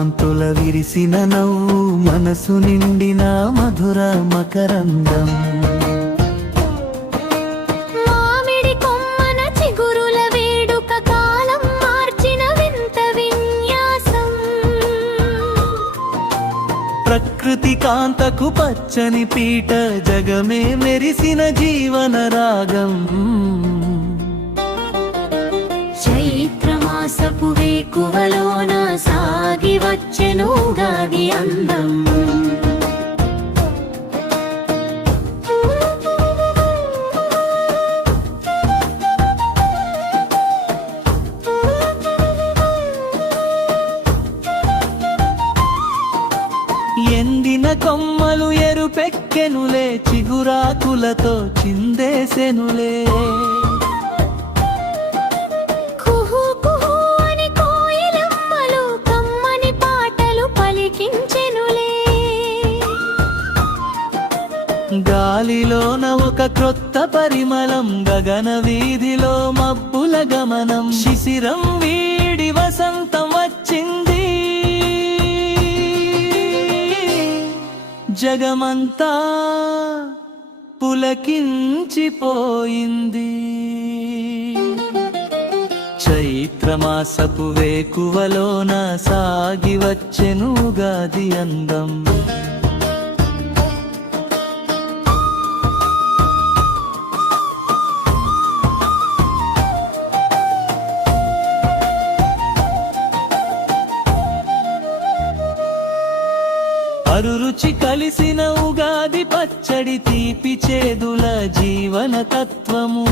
కాంతుల విరిసిన నవ్వు మనసు నిండిన మధుర మకరందం. మామిడి కొమ్మన చిగురుల వేడుక కాలం మార్చిన వింత విన్యాసం. ప్రకృతి కాంతకు పచ్చని పీట జగమే మెరిసిన జీవన రాగం. చైత్రమాసపు వేకువలోన సాగి వచ్చెను ఉగాది అందం. ఎండిన కొమ్మలు ఎరుపెక్కెనులే, చిగురాకులతో చిందేసెనులే. గాలిలోన ఒక క్రొత్త పరిమళం, గగన వీధిలో మబ్బుల గమనం. శిశిరం వీడి వసంతం వచ్చింది, జగమంతా పులకించిపోయింది. చైత్రమాసపు వేకువలోన సాగి వచ్చెను ఉగాది అందం. అరురుచి కలిసిన ఉగాది పచ్చడి, తీపి చేదుల జీవన తత్వము.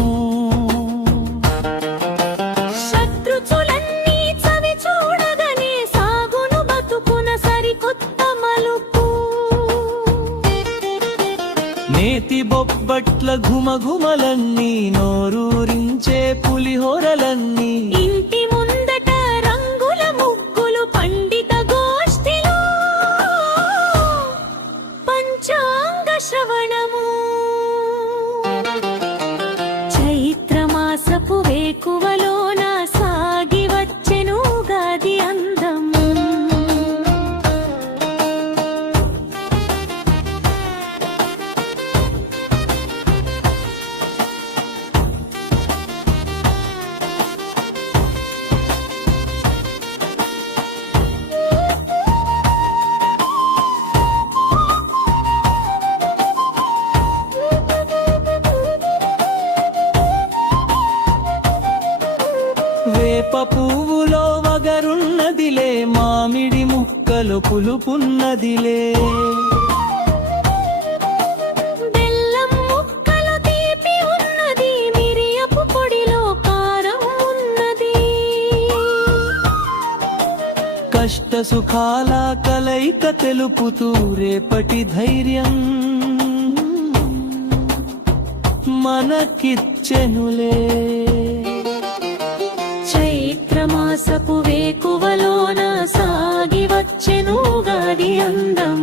శత్రుచులన్నీ చవి చూడగనే సాగును బతుకున సరికొత్త మలుపు. నేతి బొబ్బట్ల ఘుమఘుమలన్నీ, నోరూరించే పులిహోరలన్నీ. ఇంటి ముందట రంగుల ముగ్గులు, పండిత గోష్ఠిలో పంచాంగ శ్రవణము. చైత్రమాసపు వేకువలోన సాగి వచ్చెను ఉగాది అందం. వేప పువ్వులో వగరున్నదిలే, మామిడి ముక్కలు పులుపున్నదిలే. బెల్లం ముక్కలు తీపి ఉన్నది, మిరియపు పొడిలో కారం ఉన్నది. కష్ట సుఖాల కలయిక తెలుపుతూ రేపటి ధైర్యం మనకిచ్చెనులే. చైత్రమాసపు వేకువలోన సాగి వచ్చెను ఉగాది అందం.